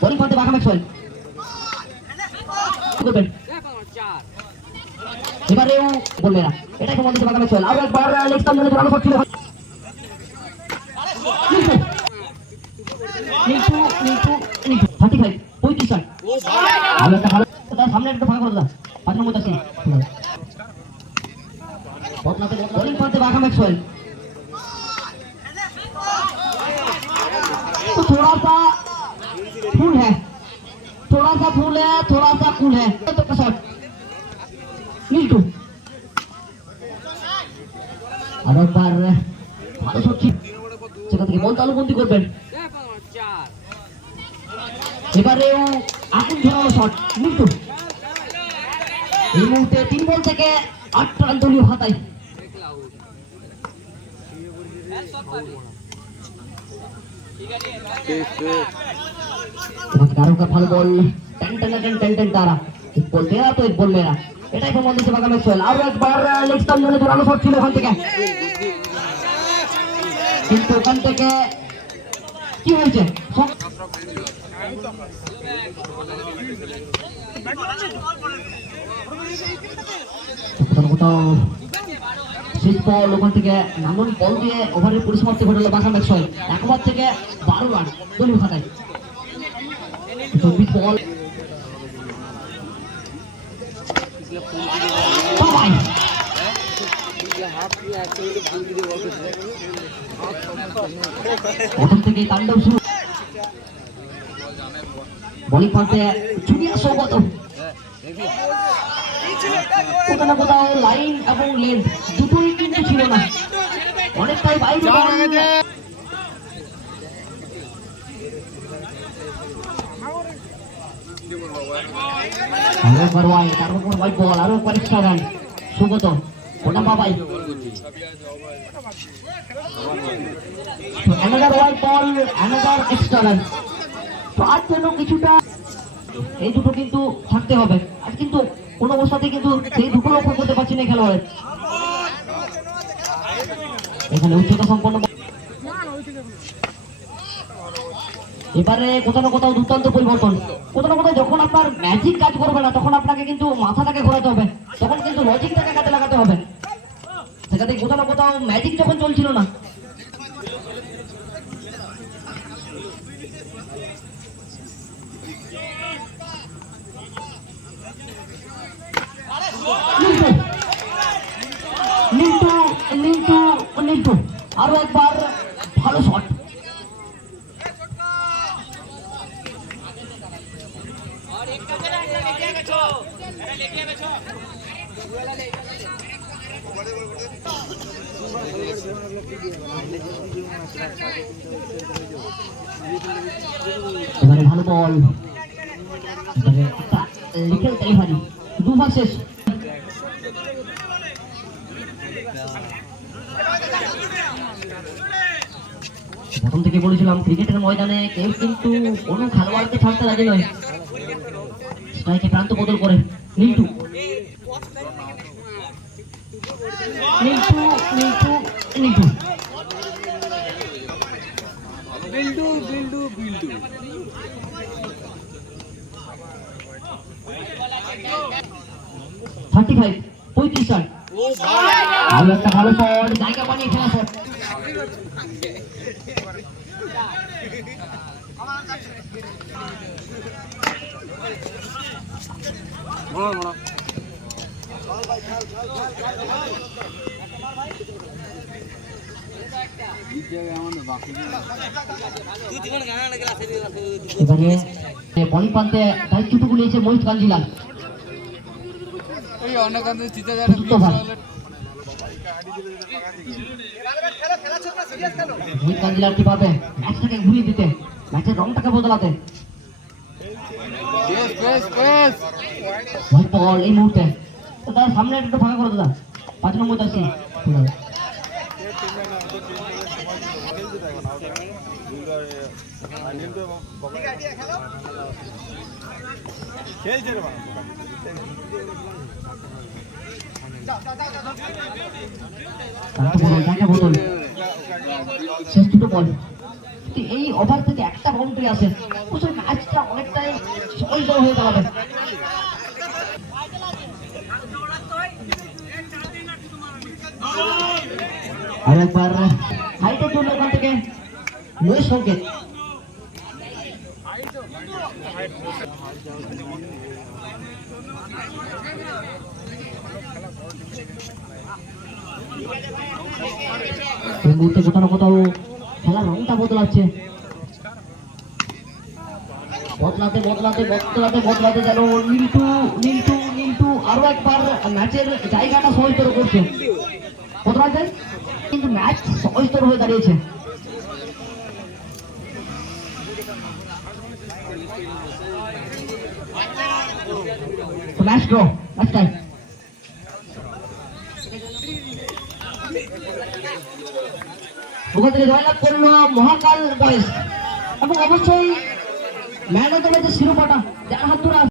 Bowling করতে বাঁকা Maxwell এবারেও বলবে না, এটাই সম্বন্ধে বাঁকা ম্যাক্সওয়েল আরো একবার লেগ স্টাম্প ধরে জোরালো শট ছিল। নিচু নিচু নিচু 35 35 রান। ভালো একটা ভালো তার সামনে একটা ফাঁকা করে দাও 5 নম্বর আছে বদলাতে বোলিং করতে বাঁকা ম্যাক্সওয়েল तो थोड़ा सा फूल है, थोड़ा सा फूल है, थोड़ा सा कूल है तो कसर नीटू আর একবার ভালো সত্যি সেটা থেকে বল তালুবন্দি করবেন। এবারেও আগুন ধরানো শট নীটু এই মুহূর্তে 3 বল থেকে 8 রান দলীয় হাতায়। ভালো বল টেন তারা এক বল দেয়া তো এক বল মেরা, এটাই প্রমাণ দিচ্ছে বাঁকা ম্যাক্সওয়েল আরো একবার লেগ স্টাম্প ধরে জোরালো শট ছিল ওখান থেকে, কিন্তু ওখান থেকে কি হয়েছে শেষ বল ওখান থেকে নামন বল দিয়ে ওভারের পরিসমাপ্তি ঘটালো বাঁকা ম্যাক্সওয়েল 1 ওভার থেকে 12 রান দলীয় খাতায়। বল প্রথম থেকে তাণ্ডব শুরু বোলিং করতে জুনিয়া সৌগত কোথাও না কোথাও লাইন এবং লেন্থ দুটোই কিন্তু ছিল না, অনেকটাই বাইরে আরো করওয়াই তার উপর ভাই বল আরো পরীক্ষা রান সুগত ওটা বাবাই another wide ball another extra run. তো আজ যেন কিছুটা এই দুটো কিন্তু থাকতে হবে, আজ কিন্তু কোন অবস্থাতে কিন্তু সেই দুটো লক্ষ্য করতে পারছি না খেলোয়াড়। এখানে উচ্চতা সম্পন্ন এবারে কোথাও না কোথাও দুর্দান্ত পরিবর্তন, কোথাও না কোথাও যখন আপনার ম্যাজিক কাজ করবে না তখন আপনাকে কিন্তু মাথাটাকে ঘোরাতে হবে, তখন কিন্তু লজিকটাকে কাজে লাগাতে হবে, সেখানে কোথাও না কোথাও ম্যাজিক যখন চলছিল না আরো একবার ভালো শট এবারে ভালো বল লিখে ডেলিভারি 2 ওভার শেষ। প্রথম থেকে বলেছিলাম ক্রিকেটের ময়দানে কেউ কিন্তু কোনো খেলোয়াড়কে ছাড়তে রাজি নয়, স্ট্রাইকে প্রান্ত বদল করে নিটু নিটু নিটু নিটু বিল্ডু বিল্ডু বিল্ডু 35 35 রান। আর একটা ভালো শট জায়গা বানিয়ে খেলা শট এবারে বলিং প্রান্তে দায়িত্বটুকু নিয়েছে মোহিত কাঞ্জিলাল। মোহিত কাঞ্জিলাল কিভাবে ম্যাচটাকে ঘুরিয়ে দিতে, ম্যাচের রংটাকে বদলাতে বল এই মুহূর্তে তার সামনে একটু ফাঁকা করে দাদা 5 নম্বর আছে শেষ দুটো বল যদি এই ওভার থেকে একটা বাউন্ডারি আসে অবশ্যই ম্যাচটা অনেকটাই সহজ হয়ে দাঁড়াবে। আর একবার হাইটের জন্য ওখান থেকে নয় সংকেত। এই মুহূর্তে কোথাও না কোথাও খেলার রংটা বদলাচ্ছে, বদলাতে বদলাতে বদলাতে বদলাতে যেন নীলটু নীলটু নীলটু আরো একবার ম্যাচের জায়গাটা সহজতর করছে। বদলা যায় কিন্তু ম্যাচ সহজতর হয়ে দাঁড়িয়েছে। Match draw, match time. ওখান থেকে জয়লাভ করলো মহাকাল বয়েস এবং অবশ্যই ম্যান অফ দ্য ম্যাচের শিরোপাটা যার হাত ধরে